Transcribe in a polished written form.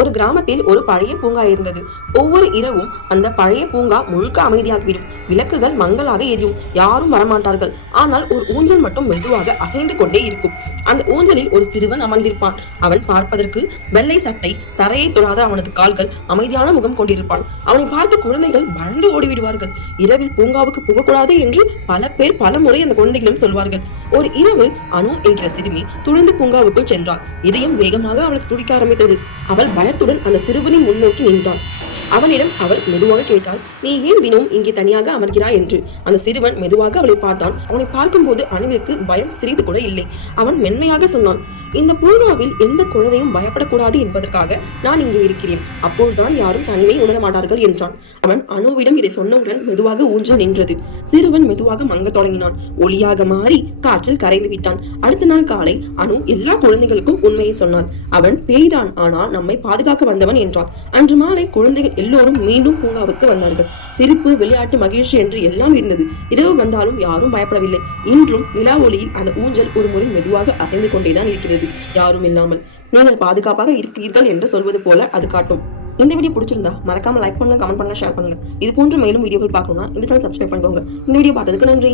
ஒரு கிராமத்தில் ஒரு பழைய பூங்கா இருந்தது. ஒவ்வொரு இரவும் அந்த பழைய பூங்கா முழுக்க அமைதியாகிவிடும். விளக்குகள் மங்கலாக எரியும். யாரும் வரமாட்டார்கள். ஆனால் ஒரு ஊஞ்சல் மட்டும் மெதுவாக அசைந்து கொண்டே இருக்கும். அந்த ஊஞ்சலில் ஒரு சிறுவன் அமர்ந்திருப்பான். அவன் பார்ப்பதற்கு வெள்ளை சட்டை, தரையை தொடாத அவனது கால்கள், அமைதியான முகம் கொண்டிருப்பான். அவனை பார்த்து குழந்தைகள் பயந்து ஓடிவிடுவார்கள். இரவில் பூங்காவுக்கு போகக்கூடாது என்று பல பேர் பல முறை அந்த குழந்தைகளும் சொல்வார்கள். ஒரு இரவு அனு என்ற சிறுமி துணிந்து பூங்காவுக்குள் சென்றாள். இதயம் வேகமாக அவளுக்கு துடிக்க ஆரம்பித்தது. அவள் பயத்துடன் அந்த சிறுவனை முன்னோக்கி நின்றாள். அவனிடம் அவள் மெதுவாக கேட்டாள், நீ ஏன் தினமும் இங்கே தனியாக அமர்கிறாய் என்று. அந்த சிறுவன் மெதுவாக அவளை பார்த்தான். அவனை பார்க்கும்போது அணுவிற்கு பயம் சிறிது கூட இல்லை. அவன் மென்மையாக சொன்னான், இந்த பூங்காவில் எந்த குழந்தையும் பயப்படக்கூடாது என்பதற்காக நான் இங்கே இருக்கிறேன். அப்போதுதான் யாரும் தனிமை உணர மாட்டார்கள் என்றான். அவன் அணுவிடம் இதை சொன்னவுடன் மெதுவாக ஊஞ்சல் நின்றது. சிறுவன் மெதுவாக மங்கத் தொடங்கினான். ஒளியாக மாறி காற்றில் கரைந்து விட்டான். அடுத்த நாள் காலை அனு எல்லா குழந்தைகளுக்கும் உண்மையை சொன்னான். அவன் பேய்தான், ஆனால் நம்மை பாதுகாக்க வந்தவன் என்றான். அன்று மாலை குழந்தைகள் எல்லோரும் மீண்டும் பூங்காவுக்கு வந்தார்கள். சிரிப்பு, விளையாட்டு, மகிழ்ச்சி என்று எல்லாம் இருந்தது. இரவு வந்தாலும் யாரும் பயப்படவில்லை. இன்றும் நிலா ஒளியில் அந்த ஊஞ்சல் ஒரு முறை மெதுவாக அசைந்து கொண்டேதான் இருக்கிறது, யாரும் இல்லாமல். நீங்கள் பாதுகாப்பாக இருக்கிறீர்கள் என்று சொல்வது போல அது காட்டும். இந்த வீடியோ பிடிச்சிருந்தா மறக்காம லைக் பண்ணுங்க, கமெண்ட் பண்ணுங்க, ஷேர் பண்ணுங்க. இது போன்ற மேலும் வீடியோக்கள் பார்க்கணும்னா இந்த சேனல் சப்ஸ்கிரைப் பண்ணிக்கோங்க. இந்த வீடியோ பார்த்ததுக்கு நன்றி.